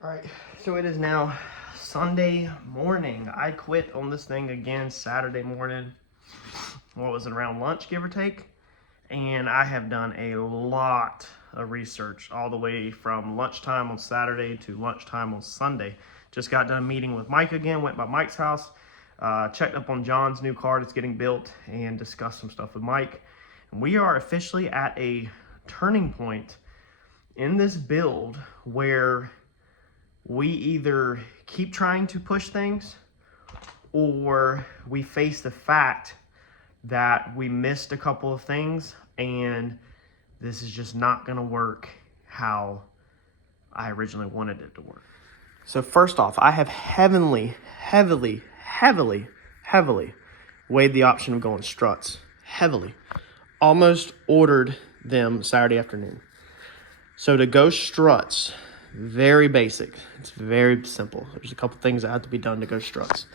All right, so it is now Sunday morning. I quit on this thing again Saturday morning. What was it, around lunch, give or take? And I have done a lot of research all the way from lunchtime on Saturday to lunchtime on Sunday. Just got done meeting with Mike again, went by Mike's house, checked up on John's new car that's getting built, and discussed some stuff with Mike. And we are officially at a turning point in this build where we either keep trying to push things or we face the fact that we missed a couple of things and this is just not going to work how I originally wanted it to work. So first off, I have heavily weighed the option of going Struts. Heavily. Almost ordered them Saturday afternoon. So to go Struts, very basic. It's very simple. There's a couple things that have to be done to go Struts.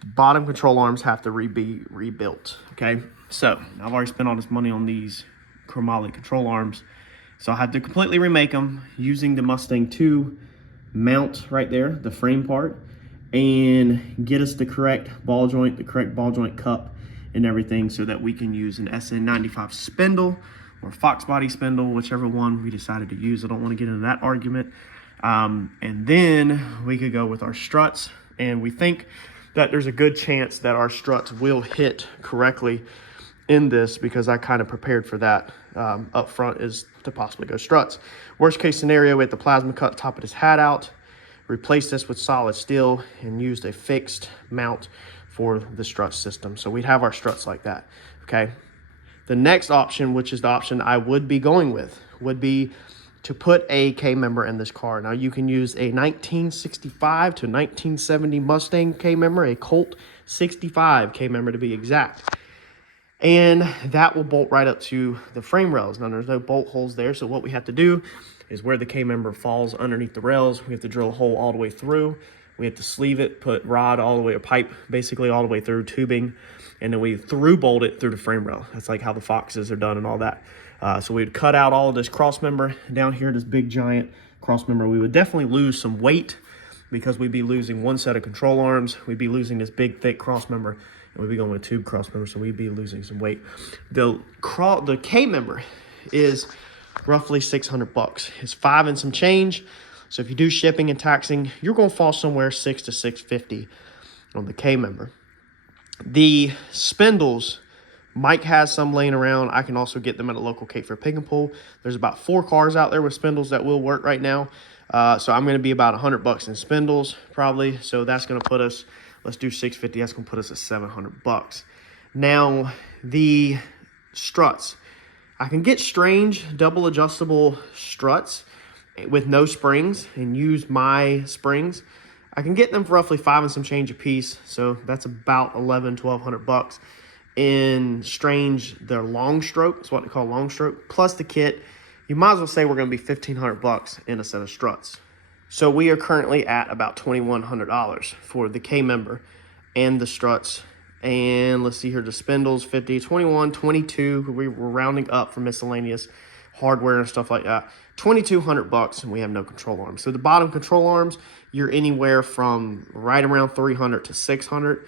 The bottom control arms have to be rebuilt, okay? So I've already spent all this money on these chromoly control arms. So I had to completely remake them using the Mustang 2 mount right there, the frame part, and get us the correct ball joint cup and everything so that we can use an SN95 spindle or Fox body spindle, whichever one we decided to use. I don't want to get into that argument. And then we could go with our struts, and we think that there's a good chance that our struts will hit correctly in this because I kind of prepared for that up front, is to possibly go struts. Worst case scenario, we had the plasma cut the top of this hat out, replace this with solid steel, and used a fixed mount for the strut system. So we'd have our struts like that, okay? The next option, which is the option I would be going with, would be to put a K-member in this car. Now, you can use a 1965 to 1970 Mustang K-member, a Colt 65 K-member to be exact. And that will bolt right up to the frame rails. Now, there's no bolt holes there, so what we have to do is where the K-member falls underneath the rails, we have to drill a hole all the way through. We have to sleeve it, put rod all the way, or pipe basically all the way through, tubing, and then we through bolt it through the frame rail. That's like how the Foxes are done and all that. So we'd cut out all of this cross member down here, this big giant cross member. We would definitely lose some weight because we'd be losing one set of control arms. We'd be losing this big thick cross member, and we'd be going with tube cross member, so we'd be losing some weight. The K member is roughly 600 bucks. It's $5 and some change. So if you do shipping and taxing, you're going to fall somewhere $600 to $650 on the K member. The spindles, Mike has some laying around. I can also get them at a local Cape Fear Pick and Pull. There's about 4 cars out there with spindles that will work right now. So I'm going to be about 100 bucks in spindles probably. So that's going to put us, let's do 650. That's going to put us at 700 bucks. Now the struts, I can get strange double adjustable struts with no springs and use my springs. I can get them for roughly $5 and some change a piece, so that's about 1,100-1,200 bucks. In strange, they're long stroke, it's what they call long stroke, plus the kit. You might as well say we're going to be 1,500 bucks in a set of struts. So we are currently at about $2,100 for the K member and the struts. And let's see here, the spindles, 50, 21, 22. We were rounding up for miscellaneous hardware and stuff like that. 2,200 bucks, and we have no control arms. So the bottom control arms, you're anywhere from right around 300 to 600.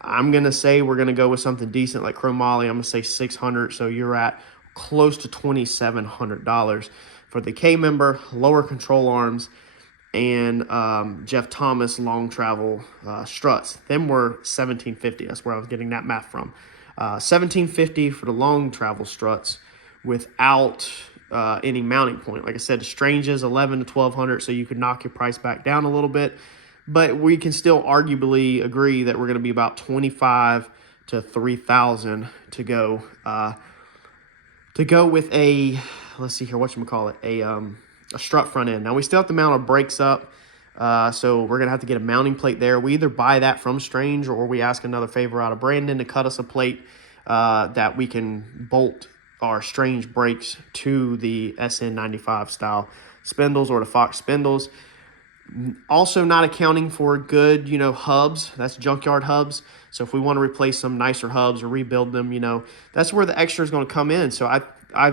I'm gonna say we're gonna go with something decent like chromoly. I'm gonna say 600. So you're at close to $2,700 for the K member, lower control arms, and Jeff Thomas long travel struts. Them were $1,750. That's where I was getting that math from. $1,750 for the long travel struts without any mounting point. Like I said, the strange is $1,100 to $1,200, so you could knock your price back down a little bit. But we can still arguably agree that we're going to be about $2,500 to $3,000 to go with a, let's see here, whatchamacallit, a strut front end. Now we still have to mount our brakes up, so we're gonna have to get a mounting plate there. We either buy that from Strange or we ask another favor out of Brandon to cut us a plate that we can bolt our Strange brakes to the SN95 style spindles or the Fox spindles. Also not accounting for good, hubs. That's junkyard hubs. So if we want to replace some nicer hubs or rebuild them, that's where the extra is going to come in. So I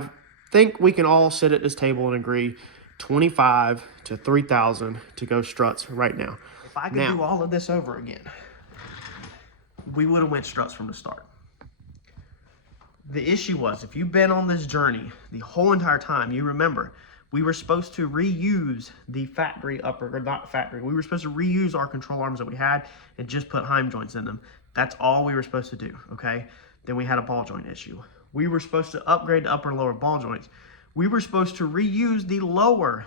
think we can all sit at this table and agree $25,000 to $3,000 to go struts right now. If I could do all of this over again, we would have went struts from the start. The issue was, if you've been on this journey the whole entire time, you remember, we were supposed to reuse the factory upper, or not factory, we were supposed to reuse our control arms that we had and just put Heim joints in them. That's all we were supposed to do, okay? Then we had a ball joint issue. We were supposed to upgrade the upper and lower ball joints. We were supposed to reuse the lower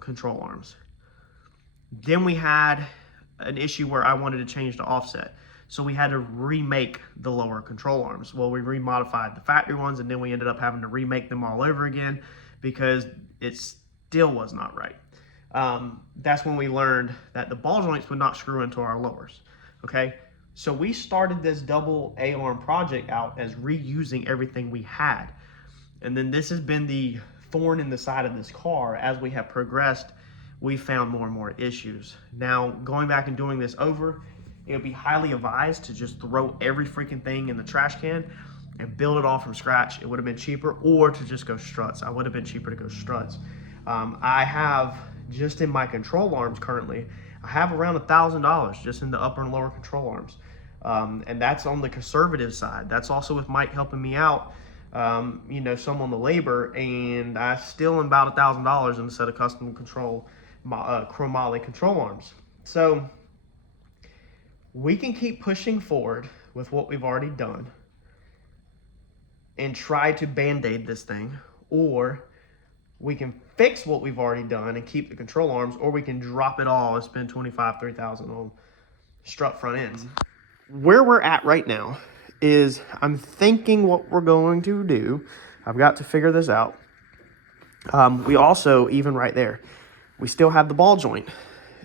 control arms. Then we had an issue where I wanted to change the offset. So we had to remake the lower control arms. Well, we remodified the factory ones, and then we ended up having to remake them all over again because it still was not right. That's when we learned that the ball joints would not screw into our lowers, okay? So we started this double A-arm project out as reusing everything we had. And then this has been the thorn in the side of this car. As we have progressed, we found more and more issues. Now, going back and doing this over, it would be highly advised to just throw every freaking thing in the trash can and build it all from scratch. It would have been cheaper, or to just go struts. I would have been cheaper to go struts. I have, just in my control arms currently, I have around $1,000 just in the upper and lower control arms. And that's on the conservative side. That's also with Mike helping me out, you know, some on the labor, and I still am about $1,000 in a set of custom control, chromoly control arms. So we can keep pushing forward with what we've already done and try to band-aid this thing, or we can fix what we've already done and keep the control arms, or we can drop it all and spend $25,000, $30,000 on strut front ends. Where we're at right now is I'm thinking what we're going to do. I've got to figure this out. We also, even right there, we still have the ball joint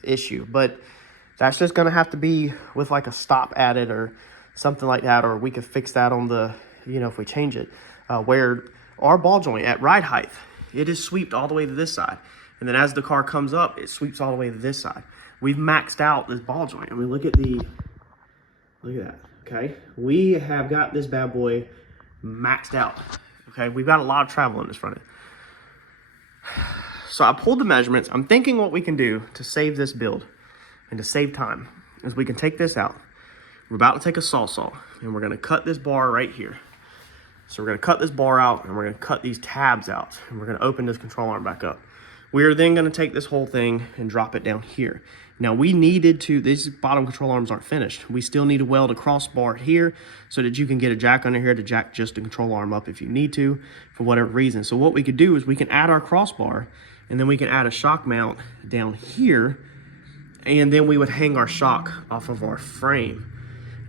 issue, but that's just going to have to be with like a stop added or something like that, or we could fix that on the, you know, if we change it, where our ball joint at ride height, it is sweeped all the way to this side. And then as the car comes up, it sweeps all the way to this side. We've maxed out this ball joint. I mean, look at that, okay? We have got this bad boy maxed out, okay? We've got a lot of travel in this front end. So I pulled the measurements. I'm thinking what we can do to save this build and to save time is we can take this out. We're about to take a saw and we're gonna cut this bar right here. So we're gonna cut this bar out and we're gonna cut these tabs out and we're gonna open this control arm back up. We are then gonna take this whole thing and drop it down here. Now we needed to, these bottom control arms aren't finished. We still need to weld a crossbar here so that you can get a jack under here to jack just the control arm up if you need to, for whatever reason. So what we could do is we can add our crossbar and then we can add a shock mount down here, and then we would hang our shock off of our frame.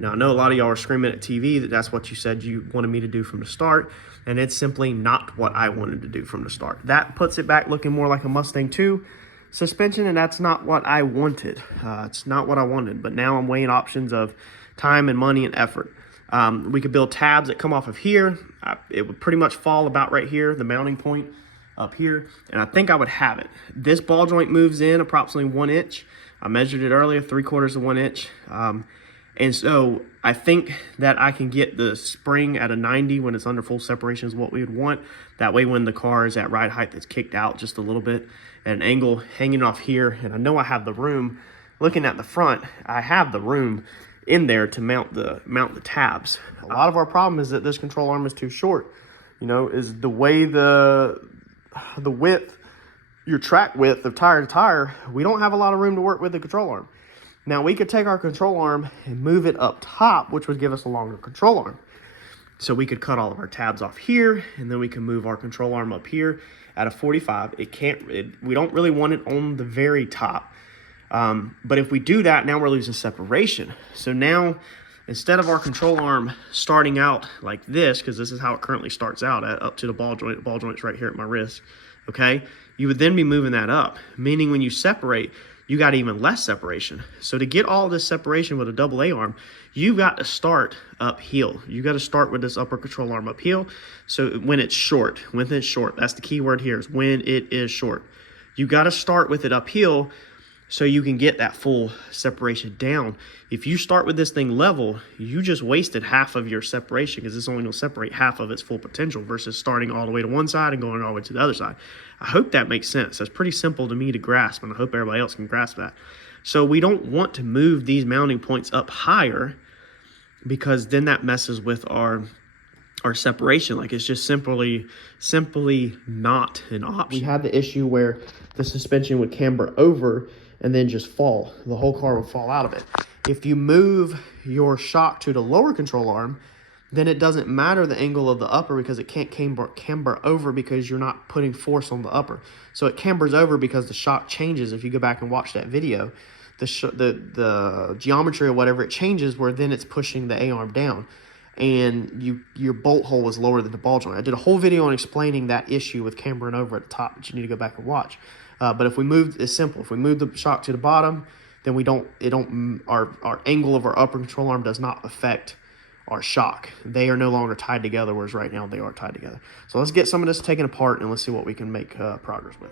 Now, I know a lot of y'all are screaming at TV that that's what you said you wanted me to do from the start, and it's simply not what I wanted to do from the start. That puts it back looking more like a Mustang 2 suspension, and that's not what I wanted. It's not what I wanted, but now I'm weighing options of time and money and effort. We could build tabs that come off of here. It would pretty much fall about right here, the mounting point up here, and I think I would have it. This ball joint moves in approximately 1 inch. I measured it earlier, 3/4 of 1 inch. And so I think that I can get the spring at a 90 when it's under full separation is what we would want. That way when the car is at ride height, it's kicked out just a little bit at an angle hanging off here. And I know I have the room, looking at the front, I have the room in there to mount the tabs. A lot of our problem is that this control arm is too short. You know, is the way the width, your track width of tire to tire, we don't have a lot of room to work with the control arm. Now we could take our control arm and move it up top, which would give us a longer control arm. So we could cut all of our tabs off here, and then we can move our control arm up here at a 45. We don't really want it on the very top. But if we do that, now we're losing separation. So now, instead of our control arm starting out like this, because this is how it currently starts out, up to the ball joint's right here at my wrist, okay? You would then be moving that up, meaning when you separate, you got even less separation. So to get all this separation with a double A arm, you got to start uphill. You got to start with this upper control arm uphill. So when it's short, that's the key word here, is when it is short. You got to start with it uphill so you can get that full separation down. If you start with this thing level, you just wasted half of your separation, because this only will separate half of its full potential versus starting all the way to one side and going all the way to the other side. I hope that makes sense. That's pretty simple to me to grasp, and I hope everybody else can grasp that. So we don't want to move these mounting points up higher, because then that messes with our separation. Like, it's just simply not an option. We had the issue where the suspension would camber over and then just fall. The whole car would fall out of it. If you move your shock to the lower control arm, then it doesn't matter the angle of the upper, because it can't camber over, because you're not putting force on the upper. So it cambers over because the shock changes. If you go back and watch that video, the geometry or whatever, it changes, where then it's pushing the A-arm down, and your bolt hole was lower than the ball joint. I did a whole video on explaining that issue with cambering over at the top, that you need to go back and watch. But if we move, it's simple. If we move the shock to the bottom, then our angle of our upper control arm does not affect our shock. They are no longer tied together, whereas right now they are tied together. So let's get some of this taken apart, and let's see what we can make progress with.